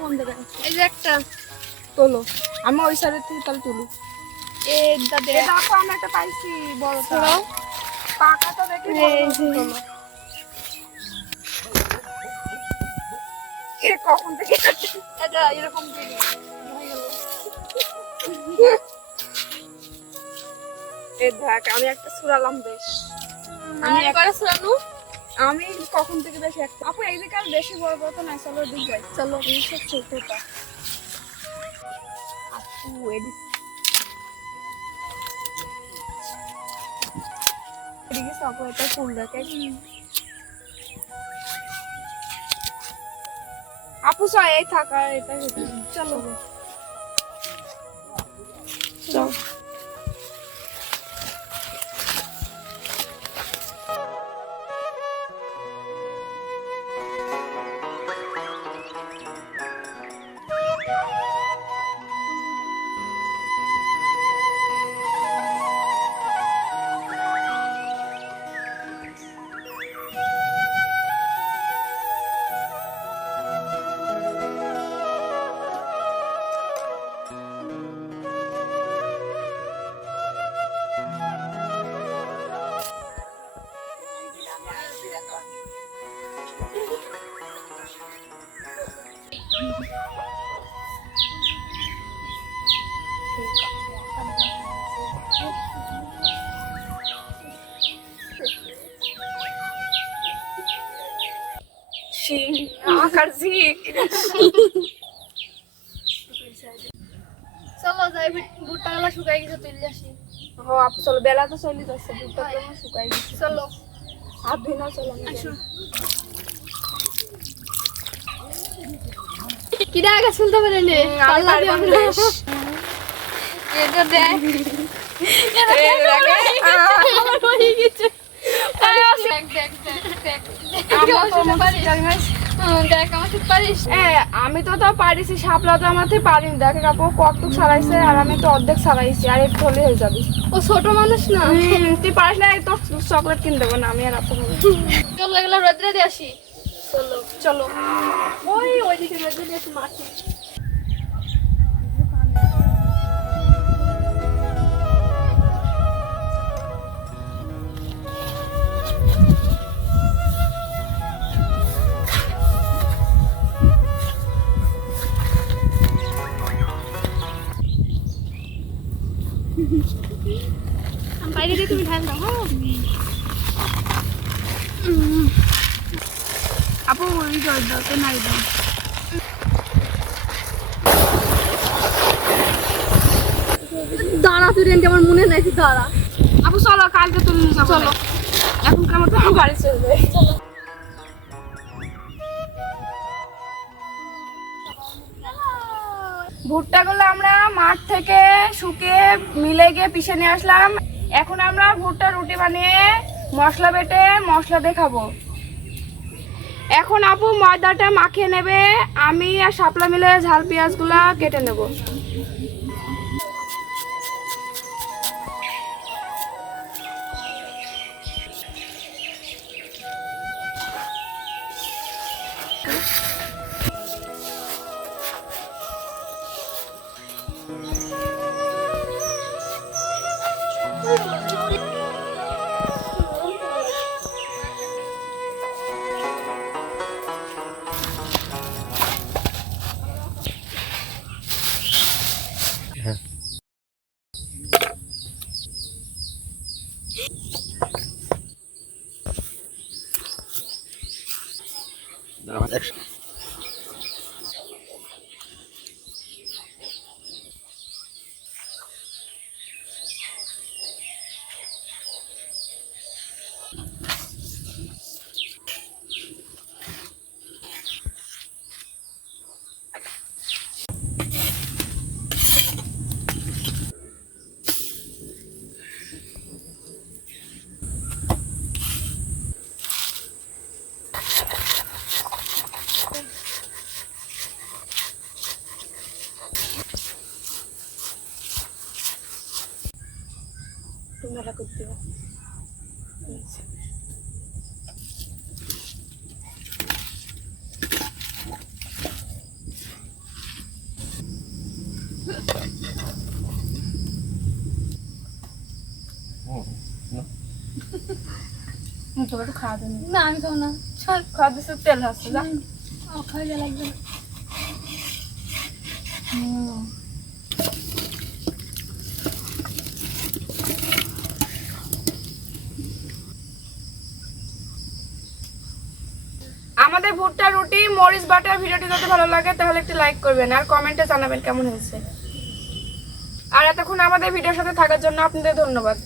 কোন জায়গায়? এই যে একটা তোলো, আমি ওই সাইডের থেকে তাহলে তুলি। দেখো আমি একটা পাইছি বড়টা। পাকাটা দেখে তোলো। এ কখন থেকে এটা এরকম হয়ে গেল। এ দেখ আমি একটা সুরালাম বেশ। আমি একবারে সুরানু। আমি কখন থেকে বেশি একটা আপু এইদিকে আর বেশি বড় বড় তো নাই, চলো দিক যাই। চলো এই সব ছোটটা আপু এদিকে আপু এটা ফুল দেখে আপু চাই এই থাকা এটা চলো চলো। চলো যাই, ভুট্টা গুলা শুকাই গেছে, তুলে আসি। আপু চলো, বেলা তো চলে যাচ্ছে, ভুট্টা গুলো শুকাই গেছে। চলো হাত ধুই না, চলো আসো। কিরা আগে শুনতে পারেন রে, পাল্লা দিয়ে আমরা এটা দেখ আমার হয়ে গেছে। দেখ দেখ দেখ দেখ আমার ঠিক পারিস। আমি তো তাও পারিছি, শাপলা তো আমার থেকে পারিনি। দেখে কাপড় কতটুক ছাড়াইছে আর আমি তো অর্ধেক ছাড়াইছি, আর একটু হলে হয়ে যাবে। ও ছোট মানুষ না, তুই পারিস না, তোর চকলেট কিনে দেবো না আমি আর আপু। চলো এগুলো রোদ্রে দিয়ে আসি। চলো চলো ওইদিকে রোদ্রে দিয়ে আসি মাঠে। বাইরে দিয়ে তুমি ঢাল দাও। আপু ওই দরজাতে নাই দাও। দাঁড়া তুই রেন্ট, আমার মনে নাই, দাঁড়া। আপু চলো কালকে তুমি চলো, এখনকার মতো আমার বাড়ি চলে যাই। ভুট্টাগুলো আমরা মাঠ থেকে শুকিয়ে মিলে গিয়ে পিষে নিয়ে আসলাম। এখন আমরা ভুট্টা রুটি বানিয়ে মশলা বেটে মশলা দিয়ে খাবো। এখন আপু ময়দাটা মাখিয়ে নেবে, আমি আর শাপলা মিলে ঝাল পেঁয়াজগুলা কেটে নেব। তোমরা করতে তোকে একটু খাওয়া দেন। না আমি খাবো না, ছাড়। খাওয়া দিচ্ছে তেল হচ্ছে যা। খাওয়া যা লাগবে না। আমাদের ভুট্টা রুটি মরিচ বাটার ভিডিওটি যদি ভালো লাগে তাহলে একটু লাইক করবেন আর কমেন্টে জানাবেন কেমন হয়েছে। আর এতক্ষণ আমাদের ভিডিওর সাথে থাকার জন্য আপনাদের ধন্যবাদ।